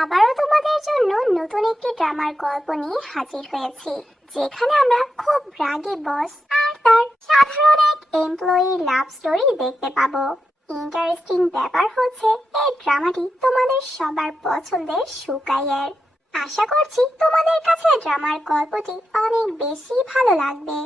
আবারও তোমাদের জন্য নতুন একটি ড্রামার গল্প নিয়ে হাজির হয়েছি, যেখানে আমরা খুব রাগী বস আর তার সাধারণ এক এমপ্লয়ির লাভ স্টোরি দেখতে পাবো। ইন্টারেস্টিং ব্যাপার হচ্ছে এই ড্রামাটি তোমাদের সবার পছন্দের সুকাইয়ের। আশা করছি তোমাদের কাছে ড্রামার গল্পটি অনেক বেশি ভালো লাগবে।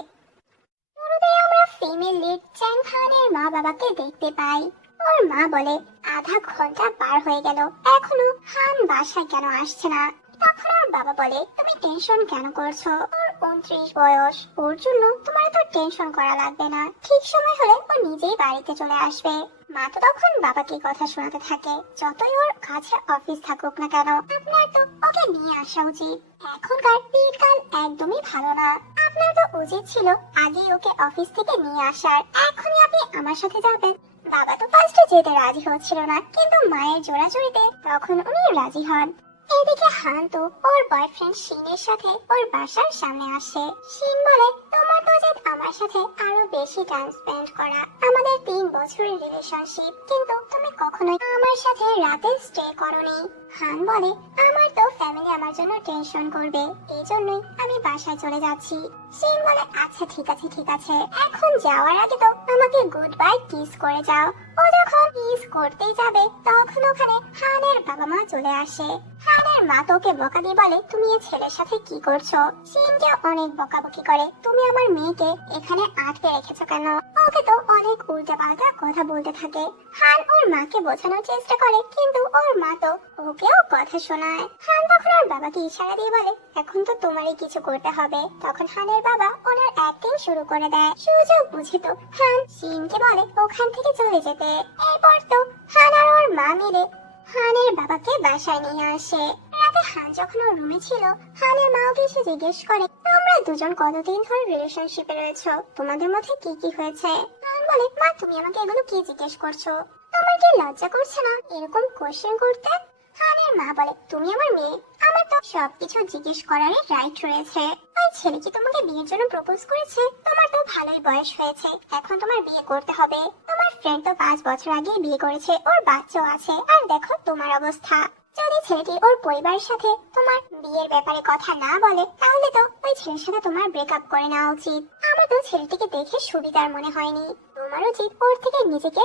শুরুতে আমরা ফিমেল লিড চ্যাং হানের মা বাবাকে দেখতে পাই। ওর মা বলে, আধা ঘন্টা পার হয়ে গেল, এখনো হান বাসায় কেন আসছে না? তখন ওর বাবা বলে, তুমি টেনশন কেন করছো? ওর 29 বয়স, ওর জন্য তোমার তো টেনশন করা লাগবে না, ঠিক সময় হলে ও নিজেই বাড়িতে চলে আসবে। মা তো তখন বাবাকে কথা শোনাতে থাকে, যতই ওর কাছে অফিস থাকুক না কেন, আপনার তো ওকে নিয়ে আসা উচিত। এখনকার দিনকাল একদমই ভালো না, আপনার তো উচিত ছিল আগে ওকে অফিস থেকে নিয়ে আসার। এখনই আপনি আমার সাথে যাবেন। বাবা তো ফার্স্টে যেতে রাজি হচ্ছিল না, কিন্তু মায়ের জোরাজুরিতে তখন উনি রাজি হন। এদিকে হান তো ওর বয়ফ্রেন্ড শিনের সাথে ওর বাসার সামনে আসে। শিন বলে, তোমার তো উচিত আমার সাথে আরো বেশি টাইম স্পেন্ড করা, আমাদের 3 বছরের রিলেশনশিপ, কিন্তু তুমি কখনোই আমার সাথে রাতে স্টে করোনি। হান বলে, আমার তো ফ্যামিলি আমার জন্য টেনশন করবে, এই জন্যই আমি বাসায় চলে যাচ্ছি। শিন বলে, আচ্ছা ঠিক আছে ঠিক আছে, এখন যাওয়ার আগে তো আমাকে গুড বাই কিস করে যাও। ও যখন কিস করতেই যাবে তখন ওখানে হানের বাবা মা চলে আসে। হানের মা তো ওকে বকা দিয়ে বলে, তুমি এই ছেলের সাথে কি করছো? শিনকে অনেক বকাবকি করে, তুমি আমার মেয়েকে এখানে আটকে রেখেছো কেন? ওকে তো অনেক উল্টাপাল্টা কথা বলতে থাকে। হান ওর মাকে বোঝানোর চেষ্টা করে, কিন্তু ওর মা তো ওকেও কথা শোনায়। হান তখন ওর বাবাকে ইশারা দিয়ে বলে, এখন তো তোমারই কিছু করতে হবে। তখন হানের বাবা ওনার অ্যাক্টিং শুরু করে দেয়। সুযোগ বুঝে তো হান শিনকে বলে ওখান থেকে চলে যেতে। এরপর তো হান আর ওর মা মিলে হানের বাবাকে বাসায় নিয়ে আসে। রাতে হান যখন ওর রুমে ছিল, হানের মা ওকে এসে জিজ্ঞেস করে, তোমরা দুজন কতদিন ধরে রিলেশনশিপে রয়েছো? তোমাদের মধ্যে কি কি হয়েছে? হান বলে, মা তুমি আমাকে এগুলো কি জিজ্ঞেস করছো? তোমার কি লজ্জা করছে না এরকম কোশ্চেন করতে? হানের মা বলে, তুমি আমার মেয়ে, আমার তো সবকিছু জিজ্ঞেস করার রাইট রয়েছে। ওই ছেলে কি তোমাকে বিয়ের জন্য প্রপোজ করেছে? তোমার তো ভালোই বয়স হয়েছে, এখন তোমার বিয়ে করতে হবে। তোমার ফ্রেন্ড তো 5 বছর আগেই বিয়ে করেছে, ওর বাচ্চাও আছে, আর দেখো তোমার অবস্থা। যদি ছেলেটি ওর পরিবারের সাথে তোমার বিয়ের ব্যাপারে কথা না বলে, তাহলে তো ওই ছেলের সাথে তোমার ব্রেকআপ করে নেওয়া উচিত। আমার তো ছেলেটিকে দেখে সুবিধার মনে হয়নি, তোমার উচিত ওর থেকে নিজেকে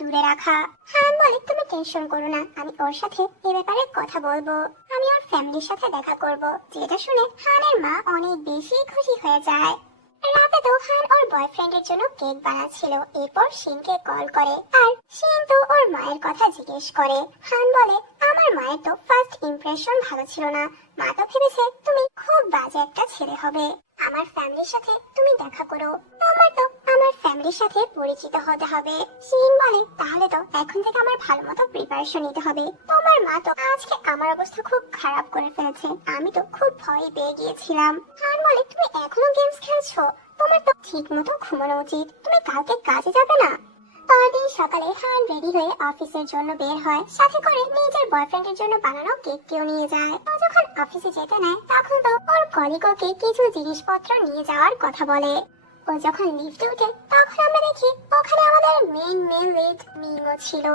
দূরে রাখা। হান বলে, তুমি টেনশন করো না, আমি ওর সাথে এ ব্যাপারে কথা বলবো, আমি ওর ফ্যামিলির সাথে দেখা করব। যেটা শুনে হানের মা অনেক বেশি খুশি হয়ে যায়। রাতে তো হান ওর বয়ফ্রেন্ডের জন্য কেক বানাচ্ছিল। এরপর শিনকে কল করে, আর শিন তো ওর মায়ের কথা জিজ্ঞেস করে। হান বলে, আমার মায়ের তো ফার্স্ট ইমপ্রেশন ভালো ছিল না, মা তো ভেবেছে তুমি খুব বাজে একটা ছেলে হবে। আমার ফ্যামিলির সাথে তুমি দেখা করো, তোমার তো আমার ফ্যামিলির সাথে পরিচিত হতে হবে। শিন বলে, তাহলে তো এখন থেকে আমার ভালো মতো প্রিপারেশন নিতে হবে। তোমার মা তো আজকে আমার অবস্থা খুব খারাপ করে ফেলেছে, আমি তো খুব ভয় পেয়ে গিয়েছিলাম। হান বলে, তুমি এখনো গেমস খেলছো? তোমার তো ঠিক মতো ঘুমানো উচিত, তুমি কালকে কাজে যাবে না? পরদিন সকালে হান রেডি হয়ে অফিসের জন্য বের হয়, সাথে করে নিজের বয়ফ্রেন্ডের জন্য বানানো কেকটিও নিয়ে যায়। ও যখন অফিসে যেতে নেয়, তখন তো ওর কলিগ ওকে কিছু জিনিসপত্র নিয়ে যাওয়ার কথা বলে। ও যখন লিফটে ওঠে, তখন আমরা দেখি ওখানে আমাদের মেন লিড মিংও ছিল।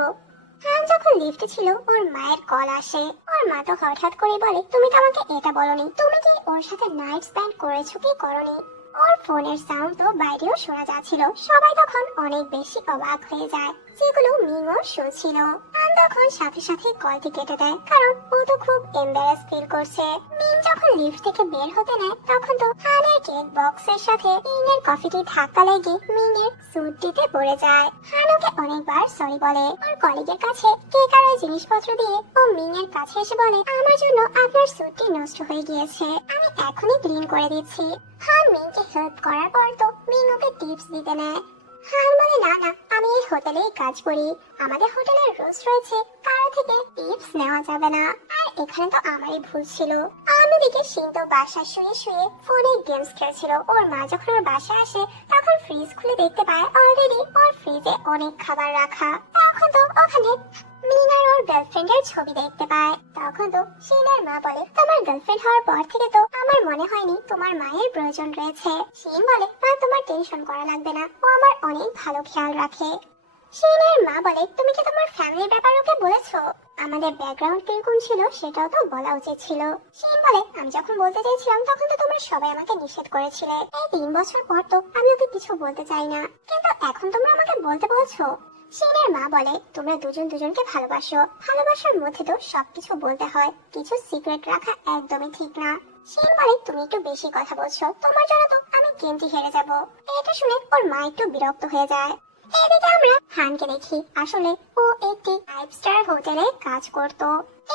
হান যখন লিফটে ছিল, ওর মায়ের কল আসে। ওর মা তো হঠাৎ করে বলে, তুমি তো আমাকে এটা বলনি, তুমি কি ওর সাথে নাইট স্পেন্ড করেছো কি করনি? ওর ফোনের সাউন্ড তো বাইরেও শোনা যাচ্ছিল। সবাই তখন অনেক বেশি অবাক হয়ে যায়, যেগুলো মিংও শুনছিল। হান তখন সাথে সাথে কলটি কেটে দেয়, কারণ ও তো খুব এম্বারাস ফিল করছে। মিং যখন লিফট থেকে বের হতে নেয়, তখন তো হানের কেক বক্সের সাথে মিংয়ের কফিটি ধাক্কা লেগে মিংয়ের স্যুটটিতে পড়ে যায়। হান ওকে অনেকবার সরি বলে। ওর কলিগের কাছে কেক আর ওই জিনিসপত্র দিয়ে ও মিংয়ের কাছে এসে বলে, আমার জন্য আপনার স্যুটটি নষ্ট হয়ে গিয়েছে, আমি এখনই ক্লিন করে দিচ্ছি। হান মিংকে হেল্প করার পর তো মিং ওকে টিপস দিতে নেয়। হান বলে, না না, আমি এই হোটেলেই কাজ করি, আমাদের হোটেলের রুলস রয়েছে, কারো থেকে টিপস নেওয়া যাবে না, আর এখানে তো আমারই ভুল ছিল। অন্যদিকে শিন তো বাসায় শুয়ে শুয়ে ফোনে গেমস খেলছিল। ওর মা যখন ওর বাসায় আসে, তখন ফ্রিজ খুলে দেখতে পায় অলরেডি ওর ফ্রিজে অনেক খাবার রাখা। তখন তো ওখানে মিং আর ওর গার্লফ্রেন্ডের ছবি দেখতে পায়। তখন তো শিনের মা বলে, তোমার গার্লফ্রেন্ড হওয়ার পর থেকে তো আমার মনে হয়নি তোমার মায়ের প্রয়োজন রয়েছে। শিন বলে, মা তোমার টেনশন করা লাগবে না, ও আমার অনেক ভালো খেয়াল রাখে। শিনের মা বলে, তুমি কি তোমার ফ্যামিলির ব্যাপারে ওকে বলেছো? আমাদের ব্যাকগ্রাউন্ড কিরকম ছিল সেটাও তো বলা উচিত ছিল। শিন বলে, আমি যখন বলতে চাইছিলাম তখন তো তোমরা সবাই আমাকে নিষেধ করেছিলে। এই 3 বছর পর তো আমি ওকে কিছু বলতে চাই না, কিন্তু এখন তোমরা আমাকে বলতে বলছো। শিনের মা বলে, তোমরা দুজন দুজনকে ভালোবাসো, ভালোবাসার মধ্যে তো সবকিছু বলতে হয়, কিছু সিক্রেট রাখা একদমই ঠিক না। শিন বলে, তুমি একটু বেশি কথা বলছো, তোমার জন্য তো আমি গেমটি হেরে যাব। এটা শুনে ওর মা একটু বিরক্ত হয়ে যায়। এদিকে আমরা হানকে দেখি, আসলে ও একটি 5 স্টার হোটেলে কাজ করত।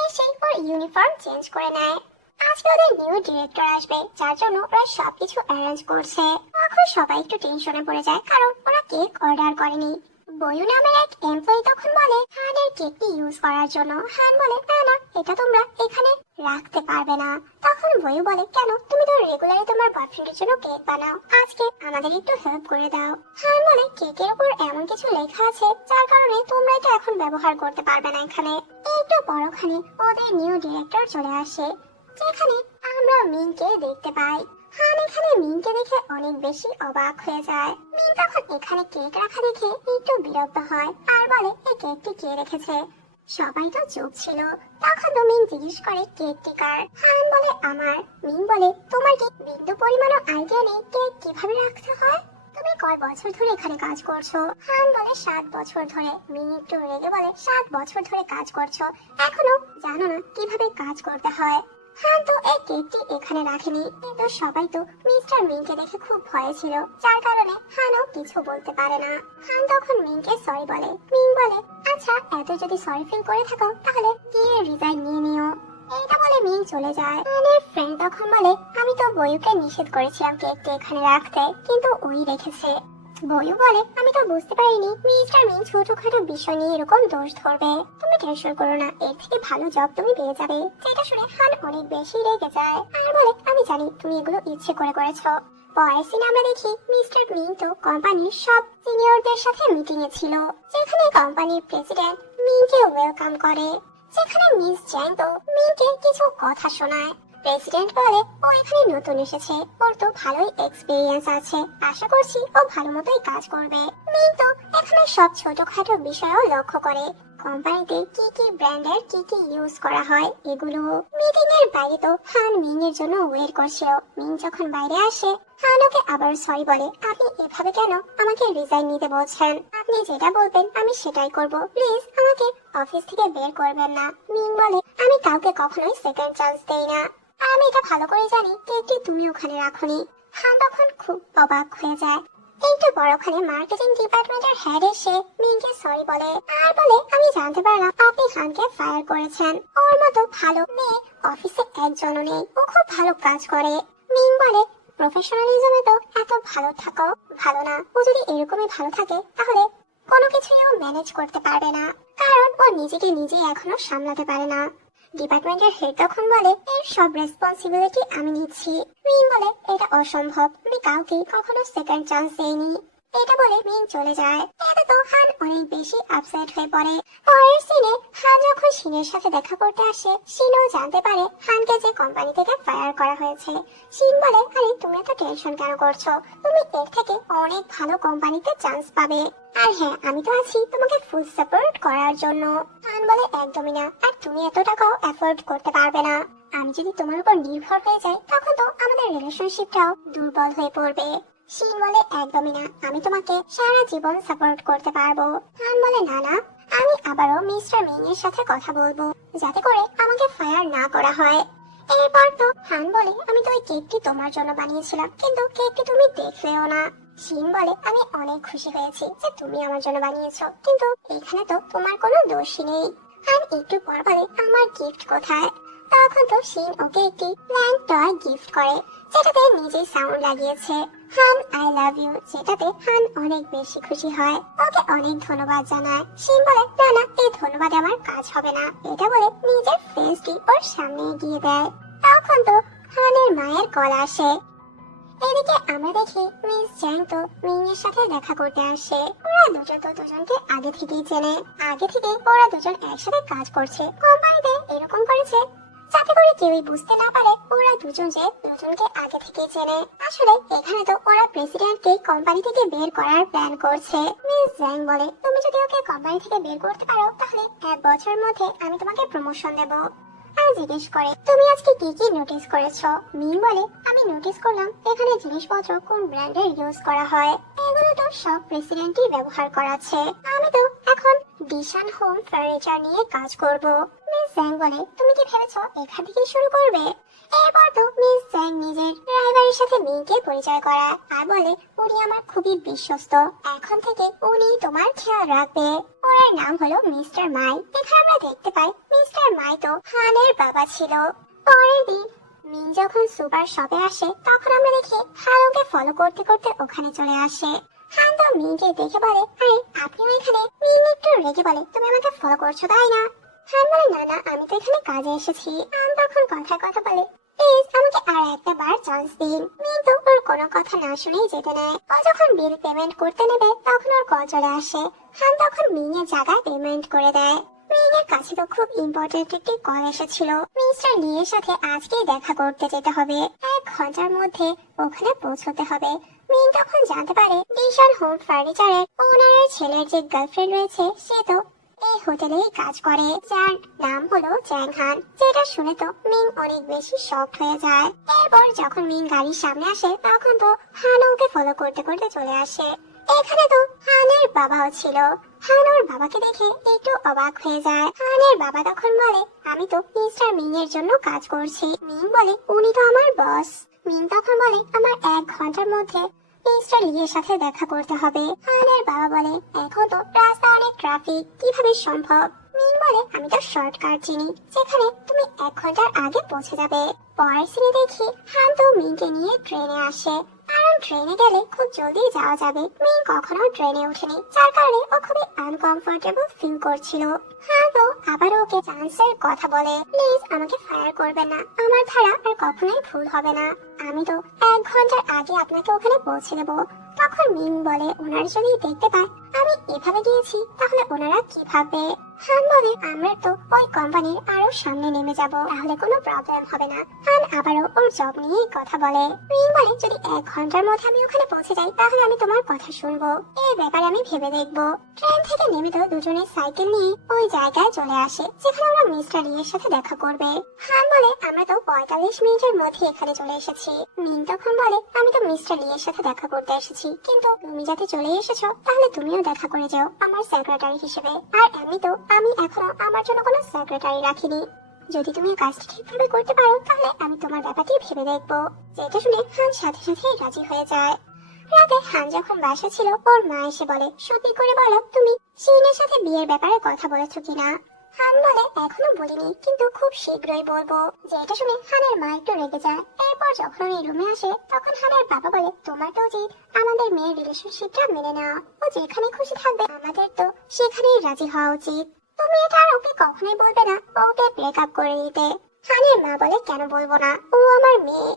এসে ওর ইউনিফর্ম চেঞ্জ করে নেয়। আজকে ওদের নিউ ডিরেক্টর আসবে, যার জন্য ওরা সবকিছু অ্যারেঞ্জ করছে। তখন সবাই একটু টেনশনে পড়ে যায়, কারণ ওরা কেক অর্ডার করেনি। বয়ু নামের এক এমপ্লয়ি তখন বলে হানের কেকটি ইউজ করার জন্য। হান বলে, না না, এটা তোমরা এখানে রাখতে পারবে না। তখন বয়ু বলে, কেন? তুমি তো রেগুলারই তোমার বয়ফ্রেন্ডের জন্য কেক বানাও, আজকে আমাদের একটু হেল্প করে দাও। হান বলে, কেকের উপর এমন কিছু লেখা আছে যার কারণে তোমরা এটা এখন ব্যবহার করতে পারবে না এখানে। একটু পরক্ষণে ওদের নিউ ডিরেক্টর চলে আসে, যেখানে আমরা মিনকে দেখতে পাই। হান এখানে মিনকে দেখে অনেক বেশি অবাক হয়ে যায়। মিন তখন এখানে কেক রাখা দেখে একটু বিরক্ত হয় আর বলে, এই কেকটি কে রেখেছে? সবাই তো চুপ ছিল। তখন তো মিন জিজ্ঞেস করে, কেকটি কার? হান বলে, আমার। মিন বলে, তোমার কি বিন্দু পরিমাণও আইডিয়া নেই কেক কিভাবে রাখতে হয়? তুমি কয় বছর ধরে এখানে কাজ করছো? হান বলে, 7 বছর ধরে। মিন একটু রেগে বলে, 7 বছর ধরে কাজ করছো, এখনো জানো না কিভাবে কাজ করতে হয়? হান তো এই কেকটি এখানে রাখেনি, কিন্তু সবাই তো মিস্টার মিনকে দেখে খুব ভয়ে ছিল, যার কারণে হানও কিছু বলতে পারে না। হান তখন মিনকে সরি বলে। মিন বলে, আচ্ছা, এত যদি সরি ফিল করে থাকো তাহলে গিয়ে রিজাইন নিয়ে নিও। এইটা বলে মিন চলে যায়। হানের ফ্রেন্ড তখন বলে, আমি তো বয়ুকে নিষেধ করেছিলাম কেকটি এখানে রাখতে, কিন্তু ওই রেখেছে। বয়ু বলে, আমি তো বুঝতে পারিনি মিস্টার মিন ছোটখাটো বিষয় নিয়ে এরকম দোষ ধরবে। তুমি টেনশন করো না, এর থেকে ভালো জব তুমি পেয়ে যাবে। যেটা শুনে হান অনেক বেশি রেগে যায় আর বলে, আমি জানি তুমি এগুলো ইচ্ছে করে করেছো। পরের সিনে আমরা দেখি মিস্টার মিন তো কোম্পানির সব সিনিয়রদের সাথে মিটিং এ ছিল, যেখানে কোম্পানির প্রেসিডেন্ট মিনকে ওয়েলকাম করে। যেখানে মিস চ্যাং তো মিনকে কিছু কথা শোনায়। প্রেসিডেন্ট বলে, ও এখানে নতুন এসেছে, ওর তো ভালোই এক্সপেরিয়েন্স আছে, আশা করছি ও ভালো মতোই কাজ করবে। মিন তো এখানে সব ছোটখাটো বিষয়ও লক্ষ্য করে, কোম্পানিতে কি কি ব্র্যান্ডের কি কি ইউজ করা হয় এগুলো। মিটিং এর বাইরে তো হান মিন এর জন্য ওয়েট করছিল। মিন যখন বাইরে আসে, হান ওকে আবার সরি বলে, আপনি এভাবে কেন আমাকে রিজাইন নিতে বলছেন? আপনি যেটা বলবেন আমি সেটাই করব, প্লিজ আমাকে অফিস থেকে বের করবেন না। মিন বলে, আমি কাউকে কখনোই সেকেন্ড চান্স দেই না, আর আমি এটা ভালো করে জানি কেকটি তুমি ওখানে রাখোনি। হান তখন খুব অবাক হয়ে যায়। একটু পরক্ষণে মার্কেটিং ডিপার্টমেন্টের হেড এসে মিনকে সরি বলে আর বলে, আমি জানতে পারলাম আপনি হানকে ফায়ার করেছেন। ওর মতো ভালো মেয়ে অফিসে একজনও নেই, ও খুব ভালো কাজ করে। মিন বলে, প্রফেশনালিজমে তো এত ভালো থাকো ভালো না, ও যদি এরকমই ভালো থাকে তাহলে কোনো কিছুই ও ম্যানেজ করতে পারবে না, কারণ ও নিজেকে নিজে এখনো সামলাতে পারে না। ডিপার্টমেন্টের হেড তখন বলে, এর সব রেসপন্সিবিলিটি আমি নিচ্ছি। মিন বলে, এটা অসম্ভব, আমি কাউকে কখনো সেকেন্ড চান্স দেইনি। এটা বলে মিন চলে যায়। এতে তো হান অনেক বেশি আপসেট হয়ে পড়ে। পরের সিনে হান যখন শিনের সাথে দেখা করতে আসে, শিনও জানতে পারে হানকে যে কোম্পানি থেকে ফায়ার করা হয়েছে। শিন বলে, আরে তুমি এত টেনশন কেন করছো, তুমি এর থেকে অনেক ভালো কোম্পানিতে চান্স পাবে, আর হ্যাঁ, আমি তো আছি তোমাকে ফুল সাপোর্ট করার জন্য। হান বলে, একদমই না, আর তুমি এত টাকাও অ্যাফোর্ড করতে পারবে না। আমি যদি তোমার উপর নির্ভর হয়ে যাই তখন তো আমাদের রিলেশনশিপটাও দুর্বল হয়ে পড়বে। শিন বলে, একদমই না, আমি তোমাকে সারা জীবন সাপোর্ট করতে পারবো। হান বলে, না না, আমি আবারও মিস্টার মিং এর সাথে কথা বলবো, যাতে করে আমাকে ফায়ার না করা হয়। এরপর তো হান বলে, আমি তো ওই কেকটি তোমার জন্য বানিয়েছিলাম, কিন্তু কেকটি তুমি দেখলেও না। শিন বলে, আমি অনেক খুশি হয়েছি যে তুমি আমার জন্য বানিয়েছো, কিন্তু এখানে তো তোমার কোনো দোষই নেই। হান একটু পর বলে, আমার গিফট কোথায়? তখন তো শিন ওকে একটি প্ল্যান্ট টয় গিফট করে, যেটাতে নিজেই সাউন্ড লাগিয়েছে, হান আই লাভ ইউ, যেটাতে হান অনেক বেশি খুশি হয়, ওকে অনেক ধন্যবাদ জানায়। শিন বলে, না না, এই ধন্যবাদ আমার কাজ হবে না। এটা বলে নিজের ফেসটি ওর সামনে এগিয়ে দেয়। তখন তো হানের মায়ের কল আসে। এদিকে আমরা দেখি মিস চ্যাং তো মিং এর সাথে দেখা করতে আসে। ওরা দুজন তো দুজনকে আগে থেকেই চেনে, আগে থেকে ওরা দুজন একসাথে কাজ করছে, কোম্পানিতে এরকম করেছে যাতে যাতে করে কেউই বুঝতে না পারে ওরা দুজন যে দুজনকে আগে থেকে চেনে। আসলে এখানে তো ওরা প্রেসিডেন্টকে কোম্পানি থেকে বের করার প্ল্যান করছে। মিস জ্যাং বলে, তুমি যদি ওকে কোম্পানি থেকে বের করতে পারো তাহলে 1 বছরের মধ্যে আমি তোমাকে প্রমোশন দেব। আমি জিজ্ঞেস করে, তুমি আজকে কি কি নোটিস করেছো? মিং বলে, আমি নোটিস করলাম এখানে জিনিসপত্র কোন ব্র্যান্ডের ইউজ করা হয়। এগুলো তো সব প্রেসিডেন্টই ব্যবহার করাচ্ছে। আমি তো এখন ডিশান হোম ফার্নিচার নিয়ে কাজ করব। মিস জ্যাং বলে, তুমি কি ভেবেছো এখান থেকে শুরু করবে? এরপর তো মিস জ্যাং নিজের ড্রাইভারের সাথে মিংকে পরিচয় করায় আর বলে, উনি আমার খুবই বিশ্বস্ত, এখন থেকে উনি তোমার খেয়াল রাখবে। ওর নাম হলো মিস্টার মাই। এখানে আমরা দেখতে পাই মিস্টার মাই তো হানের বাবা ছিল। পরের দিন মিং যখন সুপার শপে আসে তখন আমরা দেখি হান ওকে ফলো করতে করতে ওখানে চলে আসে। হান তো মিংকে দেখে বলে, আরে আপনিও এখানে? মিং একটু রেগে বলে, তুমি আমাকে ফলো করছো তাই না? হান বলে, না না, আমি তো এখানে কাজে এসেছি। হান তখন কথায় কথা বলে, প্লিজ আমাকে আর একটা বার চান্স দিন। মিং তো ওর কোনো কথা না শুনেই যেতে নেয়। ও যখন বিল পেমেন্ট করতে নেবে তখন ওর কল চলে আসে। হান তখন মিং এর জায়গায় পেমেন্ট করে দেয়। মিং এর কাছে তো খুব ইম্পর্টেন্ট একটি কল এসেছিল। মিস্টার লি এর সাথে আজকেই দেখা করতে যেতে হবে, 1 ঘন্টার মধ্যে ওখানে পৌঁছতে হবে। মিং তখন জানতে পারে ডিশান হোম ফার্নিচারের ওনারের ছেলের যে গার্লফ্রেন্ড রয়েছে সে তো এই হোটেলেই কাজ করে, যার নাম হলো জ্যাং হান। যেটা শুনে তো মিং অনেক বেশি শকড হয়ে যায়। এরপর যখন মিং গাড়ির সামনে আসে তখন তো হান ওকে ফলো করতে করতে চলে আসে। এখানে তো হানের বাবাও ছিল। হান ওর বাবাকে দেখে একটু অবাক হয়ে যায়। হানের বাবা তখন বলে, আমি তো মিস্টার মিং এর জন্য কাজ করছি। মিং বলে, উনি তো আমার বস। মিং তখন বলে, আমার 1 ঘন্টার মধ্যে মিস্টার লি এর সাথে দেখা করতে হবে। হানের বাবা বলে, এখন তো রাস্তা অনেক ট্রাফিক, কিভাবে সম্ভব? মিং বলে, আমি তো শর্টকাট চিনি, যেখানে তুমি 1 ঘন্টার আগে পৌঁছে যাবে। পরের সিনে দেখি হান তো মিংকে নিয়ে ট্রেনে আসে, কারণ ট্রেনে গেলে খুব জলদি যাওয়া যাবে। মিং কখনো ট্রেনে ওঠেনি, যার কারণে ও খুবই আনকমফোর্টেবল ফিল করছিল। হান তো আবার ওকে চান্সের কথা বলে, প্লিজ আমাকে ফায়ার করবেন না, আমার ধারা আর কখনোই ভুল হবে না। আমি তো 1 ঘন্টার আগে আপনাকে ওখানে পৌঁছে দেবো। তখন মিং বলে, ওনারা যদি দেখতে পায় আমি এভাবে গিয়েছি তাহলে ওনারা কি ভাববে? হান বলে, আমরা তো ওই কোম্পানির আরো সামনে নেমে যাব, তাহলে কোনো প্রবলেম হবে না। হান আবারও ওর জব নিয়েই কথা বলে। মিং বলে, যদি 1 ঘন্টার মধ্যে আমি ওখানে পৌঁছে যাই তাহলে আমি তোমার কথা শুনবো, এই ব্যাপারে আমি ভেবে দেখবো। ট্রেন থেকে নেমে তো দুজনে সাইকেল নিয়ে ওই জায়গায় চলে আসে যেখানে ওরা মিস্টার লি এর সাথে দেখা করবে। হান বলে, আমরা তো 45 মিনিটের মধ্যে এখানে চলে এসেছি। মিং তখন বলে, আমি তো মিস্টার লি এর সাথে দেখা করতে এসেছি, কিন্তু তুমি যাতে চলে এসেছো তাহলে তুমিও দেখা করে যাও আমার সেক্রেটারি হিসেবে। আর এমনি তো আমি এখনো আমার জন্য কোনো সেক্রেটারি রাখিনি, যদি তুমি কাজটা ঠিকভাবে করতে পারো তাহলে আমি তোমার ব্যাপারটি ভেবে দেখবো। যেটা শুনে হান সাথে সাথে রাজি হয়ে যায়। রাতে হান যখন বাসা ছিল ওর মা এসে বলে, সত্যি করে বলো তুমি শিনের সাথে বিয়ের ব্যাপারে কথা বলেছো কিনা? হান বলে, এখনো বলিনি, কিন্তু খুব শীঘ্রই বলবো। যেটা শুনে হানের মা একটু রেগে যায়। এরপর যখন উনি রুমে আসে তখন হানের বাবা বলে, তোমার তো উচিত আমাদের মেয়ের রিলেশনশিপটা মেনে নেওয়া, ও যেখানে খুশি থাকবে আমাদের তো সেখানেই রাজি হওয়া উচিত। তুমি এটা আর ওকে কখনোই বলবে না ওকে ব্রেকআপ করে দিতে। হানের মা বলে, কেন বলবো না, ও আমার মেয়ে।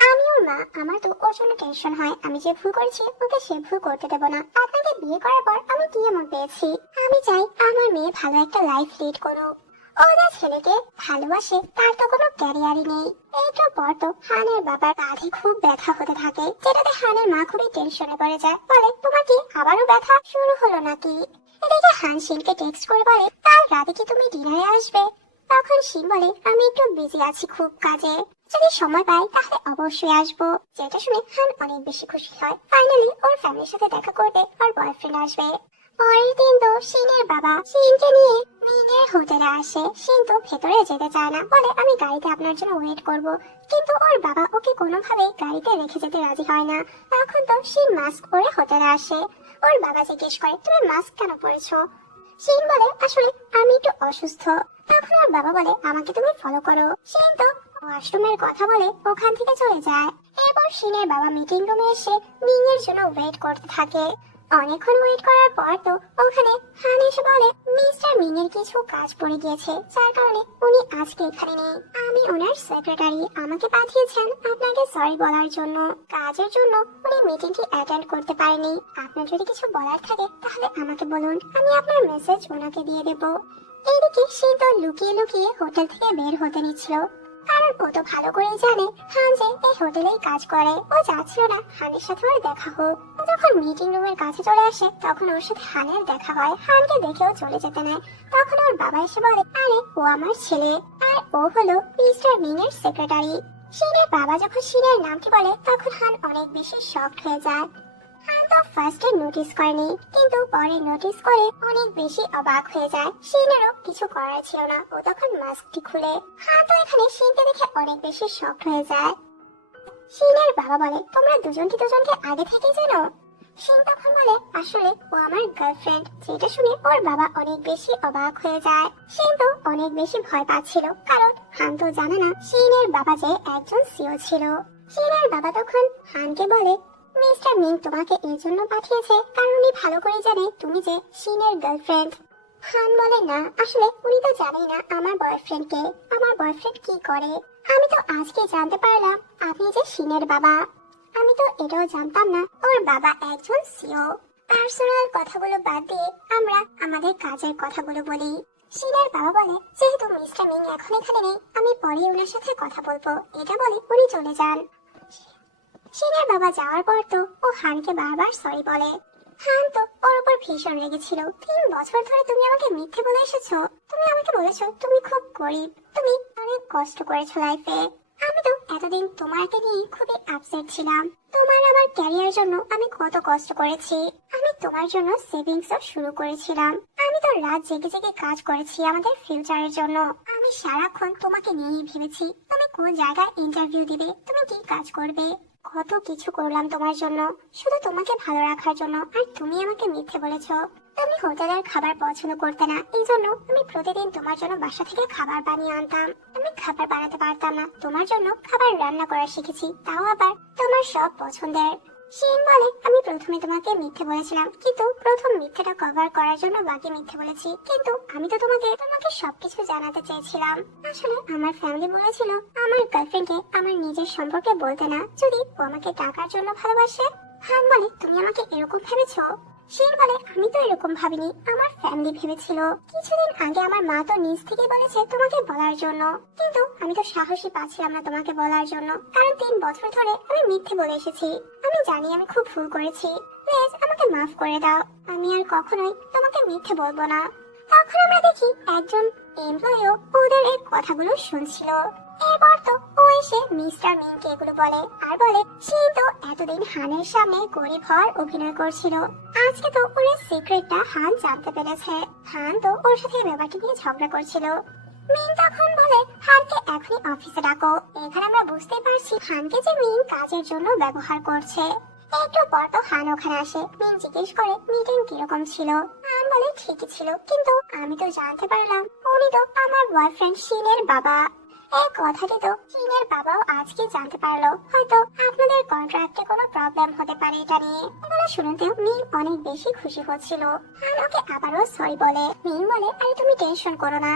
আমি ওর মা, আমার তো ওর জন্য টেনশন হয়। আমি যে ভুল করেছি ওকে সে ভুল করতে দেবো না। আপনাকে বিয়ে করার পর আমি কি এমন পেয়েছি? আমি চাই আমার মেয়ে ভালো একটা লাইফ লিড করুক। ও যে ছেলেকে ভালোবাসে তার তো কোনো ক্যারিয়ারই নেই। একটু পর তো হানের বাবার কাঁধে খুব ব্যথা হতে থাকে, যেটাতে হানের মা খুবই টেনশনে পড়ে যায়। বলে, তোমার কি আবারও ব্যথা শুরু হলো নাকি? এদিকে হান শিনকে টেক্সট করে বলে, কাল রাতে কি তুমি ডিনারে আসবে? তখন শিন বলে, আমি একটু বিজি আছি খুব কাজে, যদি সময় পাই তাহলে অবশ্যই আসবো। যেটা শুনে হান অনেক বেশি খুশি হয়। ফাইনালি ওর ফ্যামিলির সাথে দেখা করতে ওর বয়ফ্রেন্ড আসবে। পরের দিন তো শিনের বাবা শিনকে নিয়ে মিনের হোটেলে আসে। শিন তো ভেতরে যেতে চায় না, বলে আমি গাড়িতে আপনার জন্য ওয়েট করব, কিন্তু ওর বাবা ওকে কোনোভাবেই গাড়িতে রেখে যেতে রাজি হয় না। তখন তো শিন মাস্ক পরে হোটেলে আসে। ওর বাবা জিজ্ঞেস করে, তুমি মাস্ক কেন পরেছো? শিন বলে, আসলে আমি একটু অসুস্থ। তখন ওর বাবা বলে, আমাকে তুমি ফলো করো। শিন তো ওয়াশরুমের কথা বলে ওখান থেকে চলে যায়। এরপর শিনের বাবা মিটিং রুমে এসে মিং এর জন্য ওয়েট করতে থাকে। অনেকক্ষণ ওয়েট করার পর তো ওখানে হান এসে বলে, মিস্টার মিং এর কিছু কাজ পড়ে গিয়েছে, যার কারণে উনি আজকে এখানে নেই। আমি ওনার সেক্রেটারি, আমাকে পাঠিয়েছেন আপনাকে সরি বলার জন্য। কাজের জন্য উনি মিটিংটি অ্যাটেন্ড করতে পারেনি। আপনার যদি কিছু বলার থাকে তাহলে আমাকে বলুন, আমি আপনার মেসেজ ওনাকে দিয়ে দেব। এদিকে সে তো লুকিয়ে লুকিয়ে হোটেল থেকে বের হতে নিচ্ছিল। কারণ ও তো ভালো করেই জানে হান যে এই হোটেলেই কাজ করে। ও চাচ্ছিল না হানের সাথে ওর দেখা হোক। ও যখন মিটিং রুমের কাছে চলে আসে তখন ওর সাথে হানের দেখা হয়। হানকে দেখেও চলে যেতে নেয়। তখন ওর বাবা এসে বলে, আরে ও আমার ছেলে, আর ও হলো মিস্টার মিং এর সেক্রেটারি। শিনের বাবা যখন শিনের নামটি বলে তখন হান অনেক বেশি শকড হয়ে যায়। হান তো ফার্স্টে নোটিস করেনি, কিন্তু পরে নোটিস করে অনেক বেশি অবাক হয়ে যায়। শিনেরও কিছু করার ছিল না, ও তখন মাস্কটি খুলে। হান তো এখানে শিনকে দেখে অনেক বেশি শকড হয়ে যায়। শিনের বাবা বলে, তোমরা দুজনকে আগে থেকে জানো? শিন তখন বলে, আসলে ও আমার গার্লফ্রেন্ড। যেটা শুনে ওর বাবা অনেক বেশি অবাক হয়ে যায়। শিন তো অনেক বেশি ভয় পাচ্ছিল, কারণ হান তো জানে না শিনের বাবা যে একজন সিও ছিল। শিনের বাবা তখন হানকে বলে, মিস্টার মিং তোমাকে এই জন্য পাঠিয়েছে কারণ উনি ভালো করে জানে তুমি যে শিনের গার্লফ্রেন্ড। হান বলে, না, আসলে উনি তো জানেই না আমার বয়ফ্রেন্ড কে, আমার বয়ফ্রেন্ড কি করে। আমি তো আজকে জানতে পারলাম আপনি যে শিনের বাবা। আমি তো এটাও জানতাম না ওর বাবা একজন সিও। পার্সোনাল কথাগুলো বাদ দিয়ে আমরা আমাদের কাজের কথাগুলো বলি। শিনের বাবা বলে, যেহেতু মিস্টার মিং এখন এখানে নেই, আমি পরে ওনার সাথে কথা বলবো। এটা বলে উনি চলে যান। শিনের বাবা যাওয়ার পর তো ও হানকে বারবার সরি বলে। হান তো ওর উপর ভীষণ রেগেছিল। 3 বছর ধরে তুমি আমাকে মিথ্যে বলে এসেছো। তুমি আমাকে বলেছো তুমি খুব গরিব, তুমি অনেক কষ্ট করেছো লাইফে। আমি তো এতদিন তোমাকে নিয়ে খুবই আপসেট ছিলাম। তোমার আমার ক্যারিয়ার জন্য আমি কত কষ্ট করেছি। আমি তোমার জন্য সেভিংসও শুরু করেছিলাম। আমি তো রাত জেগে জেগে কাজ করেছি আমাদের ফিউচারের জন্য। আমি সারাক্ষণ তোমাকে নিয়েই ভেবেছি তুমি কোন জায়গায় ইন্টারভিউ দিবে, তুমি কি কাজ করবে। কত কিছু করলাম তোমার জন্য, শুধু তোমাকে ভালো রাখার জন্য। আর তুমি আমাকে মিথ্যে বলেছো। তুমি হোটেলের খাবার পছন্দ করতে না, এই জন্য আমি প্রতিদিন তোমার জন্য বাসা থেকে খাবার বানিয়ে আনতাম। আমি খাবার বানাতে পারতাম না, তোমার জন্য খাবার রান্না করা শিখেছি, তাও আবার তোমার সব পছন্দের। শিন বলে, আমি প্রথমে তোমাকে মিথ্যে বলেছিলাম, কিন্তু প্রথম মিথ্যেটা কভার করার জন্য বাকি মিথ্যে বলেছি। কিন্তু আমি তো তোমাকে সবকিছু জানাতে চেয়েছিলাম। আসলে আমার ফ্যামিলি বলেছিল আমার গার্লফ্রেন্ডকে আমার নিজের সম্পর্কে বলতে না, যদি ও আমাকে টাকার জন্য ভালোবাসে। হান বলে, তুমি আমাকে এরকম ভেবেছো? শিন বলে, আমি তো এরকম ভাবিনি, আমার ফ্যামিলি ভেবেছিল। কিছুদিন আগে আমার মা তো নিজ থেকে বলেছে তোমাকে বলার জন্য, কিন্তু আমি তো সাহসই পাচ্ছিলাম না তোমাকে বলার জন্য, কারণ 3 বছর ধরে আমি মিথ্যে বলে এসেছি। আমি জানি আমি খুব ভুল করেছি, প্লিজ আমাকে মাফ করে দাও। আমি আর কখনোই তোমাকে মিথ্যে বলবো না। তখন আমরা দেখি একজন এমপ্লয়িও ওদের এই কথাগুলো শুনছিল। এরপর তো ও এসে মিস্টার মিংকে এগুলো বলে, আর বলে সে তো এতদিন হানের সামনে গরিব হওয়ার অভিনয় করছিল। আজকে তো ওর সিক্রেটটা হান জানতে পেরেছে। হান তো ওর সাথে ব্যাপারটি নিয়ে ঝগড়া করছিল। মিং তখন বলে, হানকে এখনই অফিসে ডাকো। এখানে আমরা বুঝতে পারছি হানকে যে মিং কাজের জন্য ব্যবহার করছে। একটু পর তো হান ওখানে আসে। মিং জিজ্ঞেস করে মিটিং কিরকম ছিল। হান বলে, ঠিকই ছিল, কিন্তু আমি তো জানতে পারলাম উনি তো আমার বয়ফ্রেন্ড শিনের বাবা। এই কথাটি তো শিনের বাবাও আজকে জানতে পারলো। হয়তো আপনাদের কন্ট্রাক্টে কোনো প্রবলেম হতে পারে এটা নিয়ে। এগুলো শুনতেও মিং অনেক বেশি খুশি হচ্ছিল। হান ওকে আবারও সরি বলে। মিং বলে, আরে তুমি টেনশন করো না,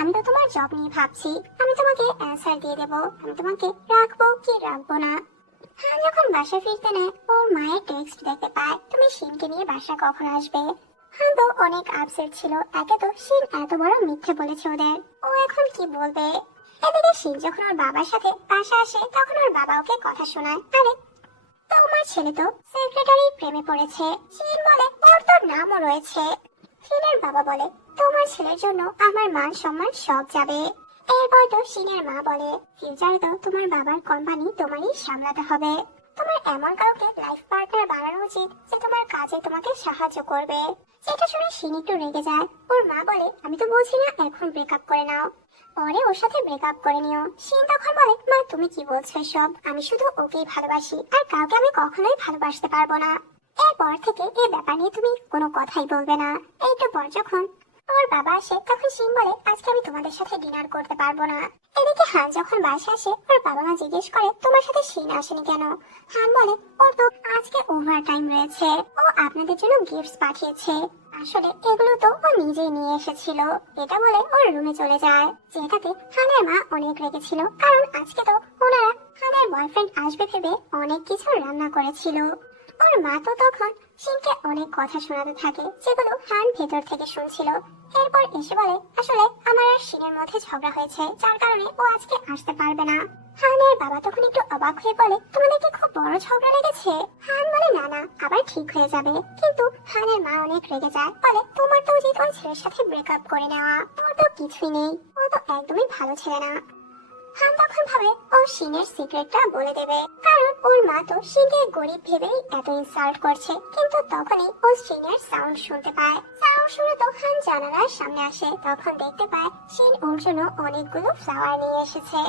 আমি তো তোমার জব নিয়ে ভাবছি। আমি তোমাকে অ্যান্সার দিয়ে দেবো, আমি তোমাকে রাখবো কি রাখবো না। হান যখন বাসায় ফিরতে নেয়, ওর মায়ের টেক্সট দেখতে পায়, তুমি শিনকে নিয়ে বাসা কখন আসবে। হান তো অনেক আপসেট ছিল। একে তো শিন এত বড় মিথ্যে বলেছে ওদের, ও এখন কি বলবে। এদিকে শিন যখন ওর বাবার সাথে বাসা আসে তখন ওর বাবা ওকে কথা শোনায়, আরে তোমার ছেলে তো সেক্রেটারি প্রেমে পড়েছে। শিন বলে, ওর তো নামও রয়েছে। শিনের বাবা বলে, তোমার ছেলের জন্য আমার মান সম্মান সব যাবে। এরপর তো শিনের মা বলে, ফিউচারে তো তোমার বাবার কোম্পানি তোমারই সামলাতে হবে। তোমার এমন কাউকে লাইফ পার্টনার বানানো উচিত যে তোমার কাজে তোমাকে সাহায্য করবে। এটা শুনে শিন একটু রেগে যায়। ওর মা বলে, আমি তো বলছি না এখন ব্রেকআপ করে নাও, পরে ওর সাথে ব্রেকআপ করে নিও। শিন তখন বলে, মা তুমি কি বলছো এসব? আমি শুধু ওকেই ভালোবাসি, আর কাউকে আমি কখনোই ভালোবাসতে পারবো না। এরপর থেকে এই ব্যাপার নিয়ে তুমি কোনো কথাই বলবে না। এইটা পর যখন ওর বাবা আসে তখন শিন বলে, আজকে আমি তোমাদের সাথে ডিনার করতে পারবো না। এদিকে হান যখন বাসা আসে ওর বাবা মা জিজ্ঞেস করে, তোমার সাথে শিন আসেনি কেন? হান বলে, ওর তো আজকে ওভার টাইম রয়েছে, ও আপনাদের জন্য গিফটস পাঠিয়েছে। আসলে এগুলো তো ও নিজেই নিয়ে এসেছিল। এটা বলে ওর রুমে চলে যায়, যেটাতে হানের মা অনেক রেগেছিল, কারণ আজকে তো ওনারা হানের বয়ফ্রেন্ড আসবে ভেবে অনেক কিছু রান্না করেছিল। ওর মা তো তখন শিনকে অনেক কথা শোনাতে থাকে, যেগুলো হান ভেতর থেকে শুনছিল। এরপর এসে বলে, আসলে আমার আর শিনের মধ্যে ঝগড়া হয়েছে, যার কারণে ও আজকে আসতে পারবে না। হানের বাবা তখন একটু অবাক হয়ে বলে, তোমাদের কি খুব বড় ঝগড়া লেগেছে? হান বলে, না না, আবার ঠিক হয়ে যাবে। কিন্তু হানের মা অনেক রেগে যায়, বলে তোমার তো উচিত ওই ছেলের সাথে ব্রেকআপ করে নেওয়া, তোর তো কিছুই নেই, ও তো একদমই ভালো ছেলে না। হান তখন ভাবে ও শিনের সিক্রেটটা বলে দেবে, কারণ ওর মা তো শিনকে গরিব ভেবেই এত ইনসাল্ট করছে। কিন্তু তখনই ও শিনের সাউন্ড শুনতে পায়। সাউন্ড শুনে তো হান জানালার সামনে আসে, তখন দেখতে পায় শিন ওর জন্য অনেকগুলো ফ্লাওয়ার নিয়ে এসেছে।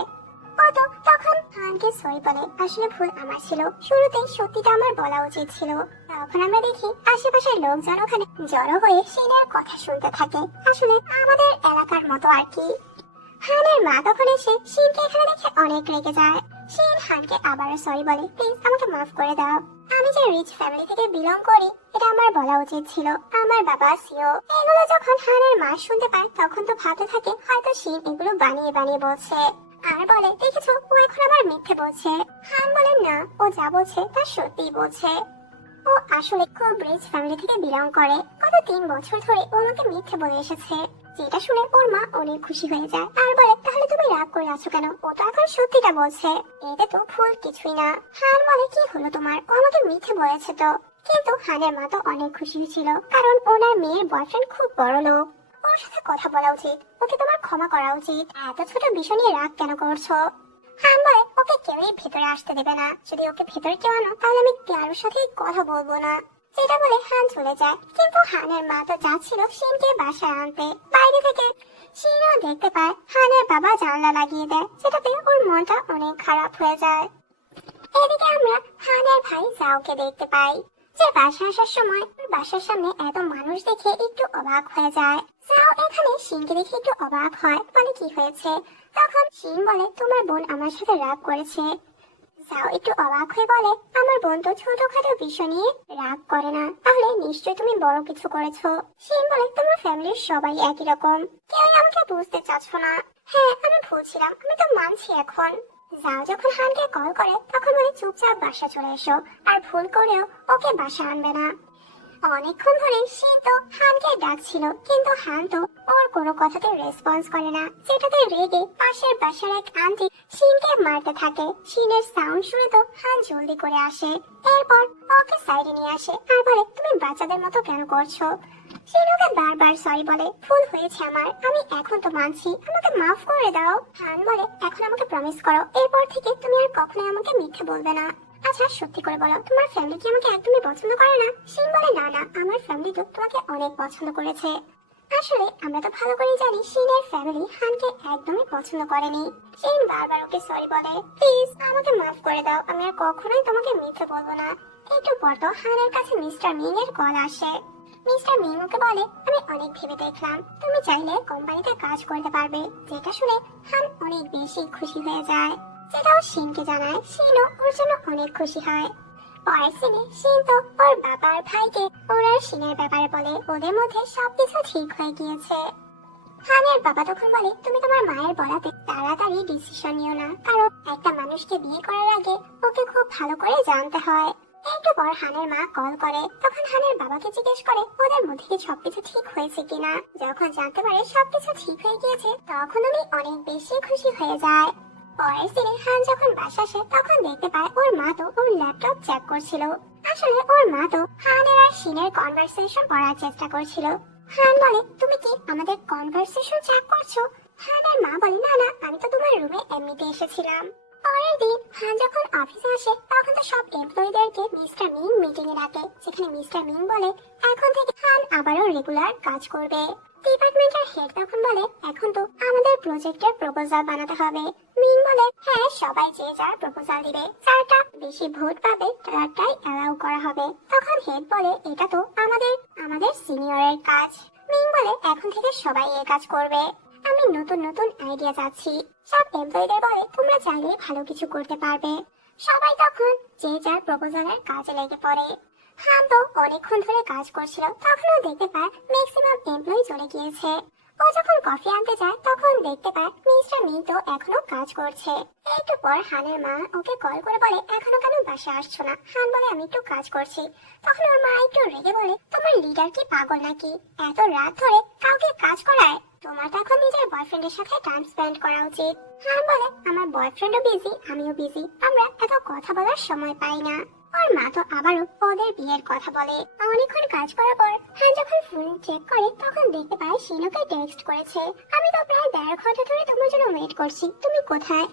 ও তো তখন হানকে সরি বলে, আসলে ভুল আমার ছিল, শুরুতেই সত্যিটা আমার বলা উচিত ছিল। তখন আমরা দেখি আশেপাশের লোকজন ওখানে জড়ো হয়ে শিনের কথা শুনতে থাকে, আসলে আমাদের এলাকার মতো আর কি। হানের মা তখন এসে শিনকে এখানে দেখে অনেক রেগে যায়। শিন হানকে আবারও সরি বলে, প্লিজ আমাকে মাফ করে দাও, আমি যে রিচ ফ্যামিলি থেকে বিলং করি এটা আমার বলা উচিত ছিল, আমার বাবা সিও। এগুলো যখন হানের মা শুনতে পায় তখন তো ভাবতে থাকে হয়তো শিন এগুলো বানিয়ে বানিয়ে বলছে, আর বলে দেখেছো ও এখন আবার মিথ্যে বলছে। হান বলে না, ও যা বলছে তা সত্যিই বলছে, ও আসলে খুব রিচ ফ্যামিলি থেকে বিলং করে, গত 3 বছর ধরে ও আমাকে মিথ্যে বলে এসেছে। যেটা শুনে ওর মা অনেক খুশি হয়ে যায় আর বলে, তাহলে তুমি রাগ করে আছো কেন, ও তো এখন সত্যিটা বলছে, এতে তো ভুল কিছুই না। হান বলে, কি হলো তোমার, ও আমাকে মিথ্যে বলেছে তো। কিন্তু হানের মা তো অনেক খুশি ছিল, কারণ ওনার মেয়ের বয়ফ্রেন্ড খুব বড় লোক, ওর সাথে কথা বলা উচিত, ওকে তোমার ক্ষমা করা উচিত, এত ছোট বিষয় নিয়ে রাগ কেন করছো? হান বলে, ওকে কেউই ভেতরে আসতে দেবে না, যদি ওকে ভেতরে কেউ আনো তাহলে আমি কারোর সাথে কথা বলবো না। যেটা বলে হান চলে যায়। কিন্তু হানের মা তো যাচ্ছিল শিনকে বাসায় আনতে, বাইরে থেকে শিনও দেখতে পায় হানের বাবা জানলা লাগিয়ে দেয়, যেটাতে ওর মনটা অনেক খারাপ হয়ে যায়। এদিকে আমরা হানের ভাই জাওকে দেখতে পাই, যে বাসা আসার সময় ওর বাসার সামনে এত মানুষ দেখে একটু অবাক হয়ে যায়। জাও এখানে শিনকে দেখে একটু অবাক হয়, বলে কি হয়েছে? তখন শিন বলে, তোমার বোন আমার সাথে রাগ করেছে। জাও একটু অবাক হয়ে বলে, আমার বোন তো ছোটখাটো বিষয় নিয়ে রাগ করে না, তাহলে নিশ্চয়ই তুমি বড় কিছু করেছো। শিন বলে, তোমার ফ্যামিলির সবাই একই রকম, কেউই আমাকে বুঝতে চাচ্ছ না। হ্যাঁ আমি ভুল ছিলাম, আমি তো মানছি এখন। জাও যখন হানকে কল করে তখন বলে, চুপচাপ বাসা চলে এসো, আর ভুল করেও ওকে বাসা আনবে না। অনেকক্ষণ ধরে সে তো হানকে ডাকছিল, কিন্তু হান তো ওর কোনো কথাতে রেসপন্স করে না, যেটাতে রেগে পাশের বাসার এক আন্টি শিনকে মারতে থাকে। শিনের সাউন্ড শুনে তো হান জলদি করে আসে, এরপর ওকে সাইডে নিয়ে আসে আর বলে, তুমি বাচ্চাদের মতো কেন করছো? শিন ওকে বারবার সরি বলে, ভুল হয়েছে আমার, আমি এখন তো মানছি, আমাকে মাফ করে দাও। হান বলে, এখন আমাকে প্রমিস করো এরপর থেকে তুমি আর কখনোই আমাকে মিথ্যে বলবে না। আচ্ছা সত্যি করে বলো, তোমার ফ্যামিলি কি আমাকে একদমই পছন্দ করে না? শিন বলে, না না, আমার ফ্যামিলি তো তোমাকে অনেক পছন্দ করেছে। আসলে আমরা তো ভালো করে জানি শিনের ফ্যামিলি হানকে একদমই পছন্দ করেনি। শিন বারবার ওকে সরি বলে, প্লিজ আমাকে মাফ করে দাও, আমি আর কখনোই তোমাকে মিথ্যে বলবো না। একটু পর তো হানের কাছে মিস্টার মিং এর কল আসে। মিস্টার মিং ওকে বলে, আমি অনেক ভেবে দেখলাম, তুমি চাইলে কোম্পানিতে কাজ করতে পারবে। যেটা শুনে হান অনেক বেশি খুশি হয়ে যায়, যেটাও শিনকে জানায়। শিনও ওর জন্য অনেক খুশি হয়। পরের সিনে শিন তো ওর বাবা আর ভাইকে ওর আর শিনের ব্যাপারে বলে, ওদের মধ্যে সবকিছু ঠিক হয়ে গিয়েছে। হানের বাবা তখন বলে, তুমি তোমার মায়ের বলাতে তাড়াতাড়ি ডিসিশন নিও না, কারণ একটা মানুষকে বিয়ে করার আগে ওকে খুব ভালো করে জানতে হয়। একটু পর হানের মা কল করে, তখন হানের বাবাকে জিজ্ঞেস করে ওদের মধ্যে কি সবকিছু ঠিক হয়েছে কিনা। যখন জানতে পারে সবকিছু ঠিক হয়ে গিয়েছে তখন উনি অনেক বেশি খুশি হয়ে যায়। পরের সিনে হান যখন বাসা আসে তখন দেখতে পায় ওর মা তো ওর ল্যাপটপ চেক করছিল। আসলে ওর মা তো হানের আর শিনের কনভারসেশন পড়ার চেষ্টা করছিল। হান বলে, তুমি কি আমাদের কনভারসেশন চেক করছো? হানের মা বলে, না না, আমি তো তোমার রুমে এমনিতে এসেছিলাম। পরের দিন হান যখন অফিসে আসে তখন তো সব এমপ্লয়ীদেরকে মিস্টার মিং মিটিং এ ডাকে, যেখানে মিস্টার মিং বলে এখন থেকে হান আবারও রেগুলার কাজ করবে। ডিপার্টমেন্টের হেড তখন বলে, এখন তো আমাদের প্রজেক্টের প্রপোজাল বানাতে হবে। মিং বলে, হ্যাঁ সবাই যে যার প্রপোজাল দিবে, যারটা বেশি ভোট পাবে তারটাই অ্যালাউ করা হবে। তখন হেড বলে, এটা তো আমাদের আমাদের সিনিয়রের কাজ। মিং বলে, এখন থেকে সবাই এই কাজ করবে, আমি নতুন নতুন আইডিয়া চাচ্ছি। সব এমপ্লয়ীদের বলে, তোমরা চাইলে ভালো কিছু করতে পারবে। সবাই তখন যে যার প্রপোজালের কাজে লেগে পড়ে। হান তো অনেকক্ষণ ধরে কাজ করছিল, তখনও দেখতে পায় ম্যাক্সিমাম এমপ্লয়ি চলে গিয়েছে। ও যখন কফি আনতে যায় তখন দেখতে পায় মিস্টার মিং তো এখনো কাজ করছে। একটু পর হানের মা ওকে কল করে বলে, এখনো কেন বাসায় আসছো না? হান বলে, আমি একটু কাজ করছি। তখন ওর মা একটু রেগে বলে, তোমার লিডার কি পাগল নাকি, এত রাত ধরে কাউকে কাজ করায়? তোমার তো এখন নিজের বয়ফ্রেন্ডের সাথে টাইম স্পেন্ড করা উচিত। হান বলে, আমার বয়ফ্রেন্ডও বিজি, আমিও বিজি, আমরা এত কথা বলার সময় পাই না। ওর মা তো আবারও ওদের বিয়ের কথা বলে। অনেকক্ষণ কাজ করার পর হান যখন ফোন চেক করে তখন দেখতে পায় শিনুকে টেক্সট করেছে, আমি তো প্রায় 1.5 ঘন্টা ধরে তোমার জন্য ওয়েট করছি, তুমি কোথায়?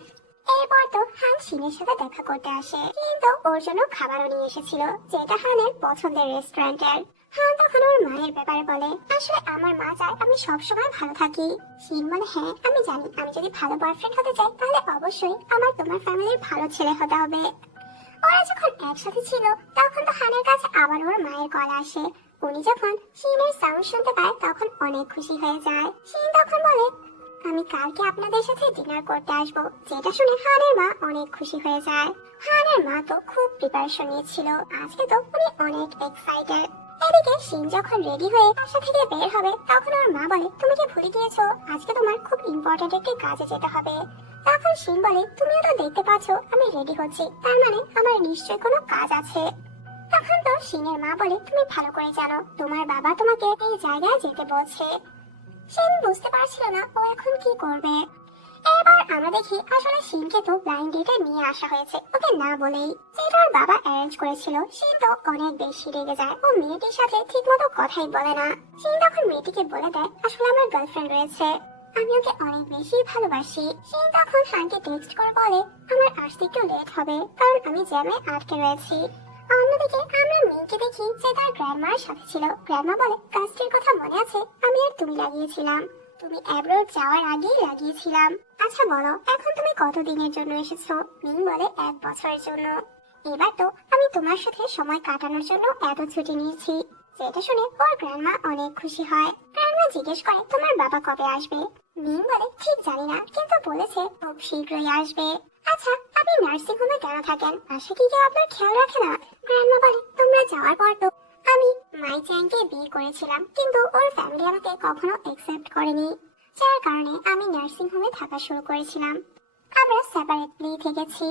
এরপর তো হান শিনের সাথে দেখা করতে আসে, কিন্তু ওর জন্য খাবারও নিয়ে এসেছিল, যেটা হানের পছন্দের রেস্টুরেন্টের। হান তখন ওর মায়ের ব্যাপারে বলে, আসলে আমার মা চায় আমি সবসময় ভালো থাকি। শিন বলে, হ্যাঁ আমি জানি, আমি যদি ভালো বয়ফ্রেন্ড হতে চাই তাহলে অবশ্যই আমার তোমার ফ্যামিলির ভালো ছেলে হতে হবে। ওরা যখন একসাথে ছিল তখন তো হানের কাছে আবার ওর মায়ের কল আসে। উনি যখন শিনের সাউন্ড শুনতে পায় তখন অনেক খুশি হয়ে যায়। শিন তখন বলে, আমি কালকে আপনাদের সাথে ডিনার করতে আসবো, যেটা শুনে হানের মা অনেক খুশি হয়ে যায়। হানের মা তো খুব প্রিপারেশন নিয়েছিল, আজকে তো উনি অনেক এক্সাইটেড। এদিকে শিন যখন রেডি হয়ে বাসা থেকে বের হবে তখন ওর মা বলে, তুমি কি ভুলে গিয়েছো আজকে তোমার খুব ইম্পর্টেন্ট একটি কাজে যেতে হবে? তখন শিন বলে, তুমিও তো দেখতে পাচ্ছ আমি রেডি হচ্ছি, তার মানে আমার নিশ্চয়ই কোনো কাজ আছে। তখন তো শিনের মা বলে, তুমি ভালো করে জানো তোমার বাবা তোমাকে এই জায়গায় যেতে বলছে। শিন বুঝতে পারছিল না ও এখন কি করবে। এবার আমরা দেখি আসলে শিনকে তো ব্লাইন্ড ডেটে নিয়ে আসা হয়েছে ওকে না বলেই, যেটা ওর বাবা অ্যারেঞ্জ করেছিল। শিন তো অনেক বেশি রেগে যায়, ও মেয়েটির সাথে ঠিকমতো কথাই বলে না। শিন তখন মেয়েটিকে বলে দেয়, আসলে আমার গার্লফ্রেন্ড রয়েছে, আমি ওকে অনেক বেশি ভালোবাসি। শিন তখন হানকে টেক্সট করে বলে, আমার আসতে একটু লেট হবে কারণ আমি জ্যামে আটকে রয়েছি। অন্যদিকে আমরা মেয়েকে দেখি যে তার গ্র্যান্ডমার সাথে ছিল। গ্র্যান্ডমা বলে, কাজটির কথা মনে আছে, আমি আর তুমি লাগিয়েছিলাম, তুমি অ্যাব্রোড যাওয়ার আগেই লাগিয়েছিলাম। আচ্ছা বলো এখন তুমি কতদিনের জন্য এসেছো? মিং বলে, 1 বছরের জন্য। এবার তো আমি তোমার সাথে সময় কাটানোর জন্য এত ছুটি নিয়েছি। যেটা শুনে ওর গ্র্যান্ডমা অনেক খুশি হয়। গ্র্যান্ডমা জিজ্ঞেস করে, তোমার বাবা কবে আসবে? মিং বলে, ঠিক জানি না, কিন্তু বলেছে খুব শীঘ্রই আসবে। আচ্ছা আপনি নার্সিং হোমে কেন থাকেন, আসে কি কেউ আপনার খেয়াল রাখে না? গ্র্যান্ডমা বলে, তোমরা যাওয়ার পর তো আমি মাই চ্যাংকে বিয়ে করেছিলাম, কিন্তু ওর ফ্যামিলি আমাকে কখনো অ্যাকসেপ্ট করেনি, যার কারণে আমি নার্সিং হোমে থাকা শুরু করেছিলাম। আমরা সেপারেটলি থেকেছি,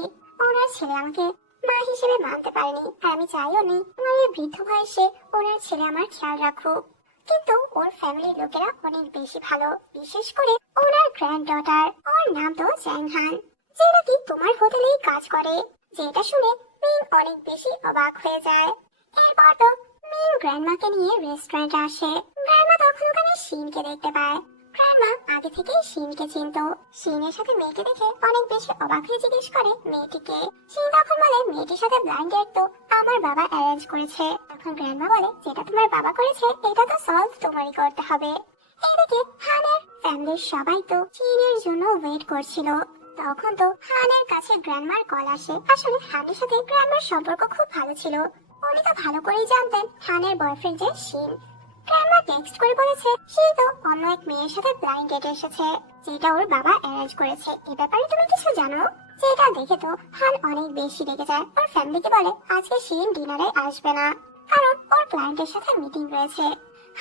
ওনার ছেলে আমাকে মা হিসেবে মানতে পারেনি, আর আমি চাইও নি আমার এই বৃদ্ধ বয়সে ওনার ছেলে আমার খেয়াল রাখুক। কিন্তু ওর ফ্যামিলির লোকেরা অনেক বেশি ভালো, বিশেষ করে ওনার গ্র্যান্ড ডটার, ওর নাম তো চ্যাংহান, যে নাকি তোমার হোটেলেই কাজ করে। যেটা শুনে মিং অনেক বেশি অবাক হয়ে যায়। এরপর তো মিং গ্র্যান্ডমাকে নিয়ে রেস্টুরেন্টে আসে। গ্র্যান্ডমা তখন ওখানে শিনকে দেখতে পায়। গ্র্যান্ডমা আগে থেকেই শিনকে চিনতো। শিনের সাথে মেয়েকে দেখে অনেক বেশি অবাক হয়ে জিজ্ঞেস করে মেয়েটিকে। শিন তখন বলে, মেয়েটির সাথে ব্লাইন্ড ডেট তো আমার বাবা অ্যারেঞ্জ করেছে। তখন গ্র্যান্ডমা বলে, যেটা তোমার বাবা করেছে এটা তো সলভ তোমারই করতে হবে। এদিকে হানের ফ্যামিলির সবাই তো শিনের জন্য ওয়েট করছিল। তখন তো হানের কাছে গ্র্যান্ডমার কল আসে। আসলে হানের সাথে গ্র্যান্ডমার সম্পর্ক খুব ভালো ছিল, উনি তো ভালো করেই জানতেন হানের বয়ফ্রেন্ড যে শিন। গ্র্যান্ডমা টেক্সট করে বলেছে সে তো অন্য এক মেয়ের সাথে ব্লাইন্ড ডেটে এসেছে, যেটা ওর বাবা অ্যারেঞ্জ করেছে। এ ব্যাপারে তুমি কিছু জানো? যেটা দেখে তো হান অনেক বেশি রেগে যায়, ওর ফ্যামিলিকে বলে আজকে শিন ডিনারে আসবে না কারণ ওর ক্লায়েন্টের সাথে মিটিং রয়েছে।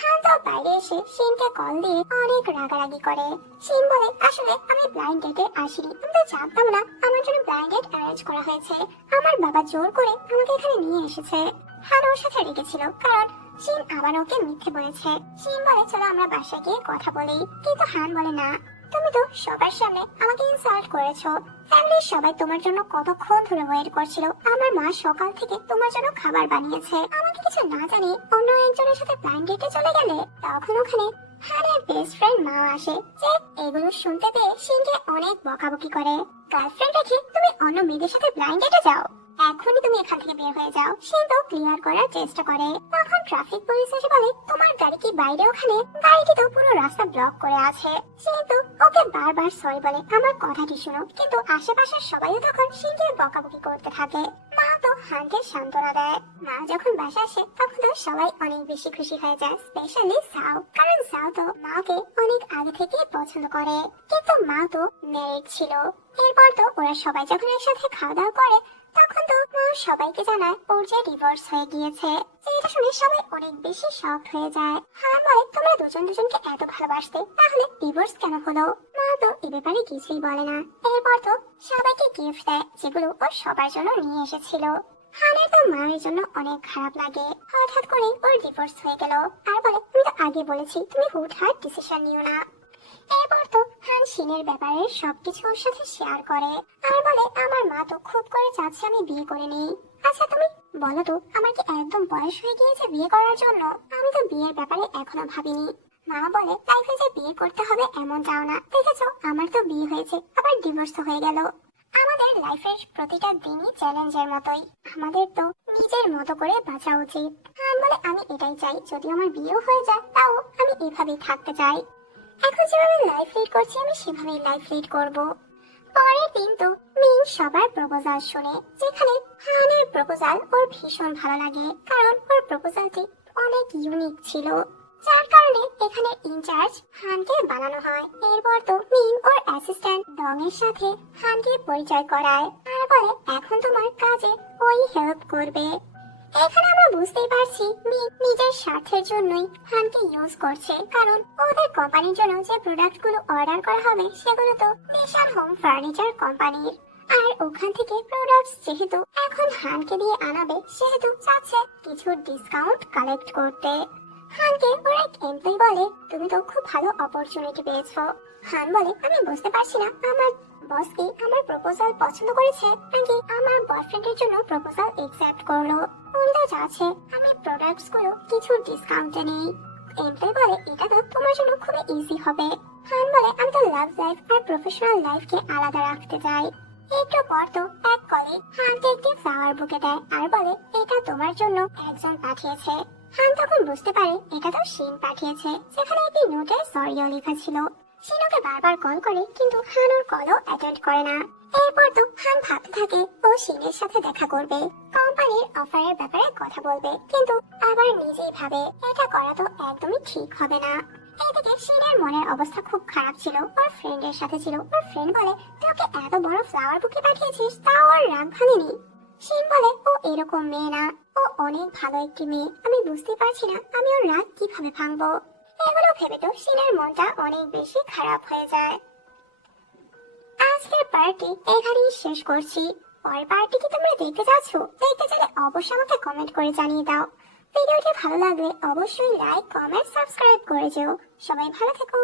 হান তো বাইরে এসে শিনকে কল দিয়ে অনেক রাগারাগি করে। শিন বলে, আসলে আমি ব্লাইন্ড ডেটে আসিনি, আমি তো জানতাম না আমার জন্য ব্লাইন্ড ডেট অ্যারেঞ্জ করা হয়েছে, আমার বাবা জোর করে আমাকে এখানে নিয়ে এসেছে। হান ওর সাথে রেগেছিল কারণ শিন আবার ওকে মিথ্যে বলেছে। শিন বলে, চলো আমরা বাসায় গিয়ে কথা বলি, কিন্তু হান বলে, না, তুমি তো সবার সামনে আমাকে ইনসাল্ট করেছো, ফ্যামিলির সবাই তোমার জন্য কতক্ষণ ধরে ওয়েট করছিল, আমার মা সকাল থেকে তোমার জন্য খাবার বানিয়েছে, আমাকে কিছু না জানি অন্য একজনের সাথে ব্লাইন্ড ডেটে চলে গেলে। তখন ওখানে হানের বেস্ট ফ্রেন্ড মা আসে, যে এগুলো শুনতে পেয়ে শিনকে অনেক বকাবকি করে। গার্লফ্রেন্ড রেখে তুমি অন্য মেয়েদের সাথে ব্লাইন্ড ডেটে যাও, এখনই তুমি এখান থেকে বের হয়ে যাও। সে তো ক্লিয়ার করার চেষ্টা করে। তখন ট্রাফিক পুলিশ এসে বলে, তোমার গাড়ি কি বাইরে? ওখানে গাড়িটি তো পুরো রাস্তা ব্লক করে আছে। সে তো ওকে বারবার সরি বলে, আমার কথাটি শোনো, কিন্তু আশেপাশের সবাইও তখন সিনকে বকাবকি করতে থাকে। মা তো হানকে সান্ত্বনা দেয়। মা যখন বাসা আসে তখন তো সবাই অনেক বেশি খুশি হয়ে যায়, স্পেশালি সাও, কারণ সাও তো মাকে অনেক আগে থেকে পছন্দ করে, কিন্তু মা তো ম্যারিড ছিল। এরপর তো ওরা সবাই যখন একসাথে খাওয়া দাওয়া করে তখন তো মা সবাইকে জানায় ওর যে ডিভোর্স হয়ে গিয়েছে। এটা শুনে সবাই অনেক বেশি শক হয়ে যায়। হান বলে, তোমরা দুজন দুজনকে এত ভালোবাসতে, তাহলে ডিভোর্স কেন হলো? মা তো এ ব্যাপারে কিছুই বলে না। এরপর তো সবাইকে গিফট দেয় যেগুলো ওর সবার জন্য নিয়ে এসেছিল। হানের তো মায়ের জন্য অনেক খারাপ লাগে, হঠাৎ করে ওর ডিভোর্স হয়ে গেল। আর বলে, তুমি তো আগে বলেছি তুমি হুটহাট ডিসিশন নিও না। এরপর তো হান শিনের ব্যাপারে সবকিছু ওর সাথে শেয়ার করে আর বলে আমার মা তো খুব করে চাচ্ছে আমি বিয়ে করে নিই। আচ্ছা তুমি বলো তো আমার কি একদম বয়স হয়ে গিয়েছে বিয়ে করার জন্য? আমি তো বিয়ের ব্যাপারে এখনো ভাবিনি। মা বলে লাইফে যে বিয়ে করতে হবে এমন চাও না, দেখেছো আমার তো বিয়ে হয়েছে আবার ডিভোর্স হয়ে গেল। আমাদের লাইফের প্রতিটা দিনই চ্যালেঞ্জের মতোই, আমাদের তো নিজের মতো করে বাঁচা উচিত। হান বলে আমি এটাই চাই, যদি আমার বিয়েও হয়ে যায় তাও আমি এভাবেই থাকতে চাই। এখন যেভাবে লাইফ লিড করছি আমি সেভাবেই লাইফ লিড করব। পরের দিন তো মিন সবার প্রপোজাল শুনে, যেখানে হানের প্রপোজাল ওর ভীষণ ভালো লাগে কারণ ওর প্রপোজালটি অনেক ইউনিক ছিল, যার কারণে এখানে ইনচার্জ হানকে বানানো হয়। এরপর তো মিন ওর অ্যাসিস্ট্যান্ট ডং এর সাথে হানকে পরিচয় করায় আর বলে এখন তোমার কাজে ওই হেল্প করবে। এখানে আমরা বুঝতেই পারছি মিন নিজের স্বার্থের জন্যই হানকে ইউজ করছে, কারণ ওদের কোম্পানির জন্য যে প্রোডাক্টগুলো অর্ডার করা হবে সেগুলো তো বিশাল হোম ফার্নিচার কোম্পানির, আর ওখান থেকে প্রোডাক্টস যেহেতু এখন হানকে দিয়ে আনাবে সেহেতু চাচ্ছে কিছু ডিসকাউন্ট কালেক্ট করতে। হানকে ওর এক এমপ্লয়ি বলে তুমি তো খুব ভালো অপরচুনিটি পেয়েছো। হান বলে আমি বুঝতে পারছি না আমার বস কি আমার প্রপোজাল পছন্দ করেছে নাকি আমার বয়ফ্রেন্ডের জন্য প্রপোজাল একসেপ্ট করলো। উনি তো চাচ্ছে আমি প্রোডাক্টস গুলো কিছু ডিসকাউন্টে নেই। এমপ্লয়ি বলে এটা তো তোমার জন্য খুবই ইজি হবে। হান বলে আমি তো লাভ লাইফ আর প্রফেশনাল লাইফকে আলাদা রাখতে চাই। একটু পর তো এক কলিগ হানকে একটি ফ্লাওয়ার বুকে দেয় আর বলে এটা তোমার জন্য একজন পাঠিয়েছে। হান তখন বুঝতে পারে এটা তো শিন পাঠিয়েছে, যেখানে একটি নোটে সরিও লেখা ছিল। শিন ওকে বারবার কল করে কিন্তু হান ওর কলও অ্যাটেন্ড করে না। এরপর তো হান ভাবতে থাকে ও শিনের সাথে দেখা করবে, কোম্পানির অফারের ব্যাপারে কথা বলবে, কিন্তু আবার নিজেই ভাবে এটা করা তো একদমই ঠিক হবে না। এদিকে শিনের মনের অবস্থা খুব খারাপ ছিল, ওর ফ্রেন্ডের সাথে ছিল। ওর ফ্রেন্ড বলে তুই ওকে এত বড় ফ্লাওয়ার বুকে পাঠিয়েছিস তাও ওর রাগ ভাঙেনি। শিন বলে ও এরকম মেয়ে না, ও অনেক ভালো একটি মেয়ে, আমি বুঝতে পারছি না আমি ওর রাগ কিভাবে ভাঙবো। এগুলো ভেবে তো শিনের মনটা অনেক বেশি খারাপ হয়ে যায়। আজকের পার্টি এখানেই শেষ করছি। পরের পার্টি কি তোমরা দেখতে চাচ্ছ? দেখতে চাইলে অবশ্যই আমাকে কমেন্ট করে জানিয়ে দাও। ভিডিওটি ভালো লাগলে অবশ্যই লাইক কমেন্ট সাবস্ক্রাইব করে যেও। সবাই ভালো থেকো।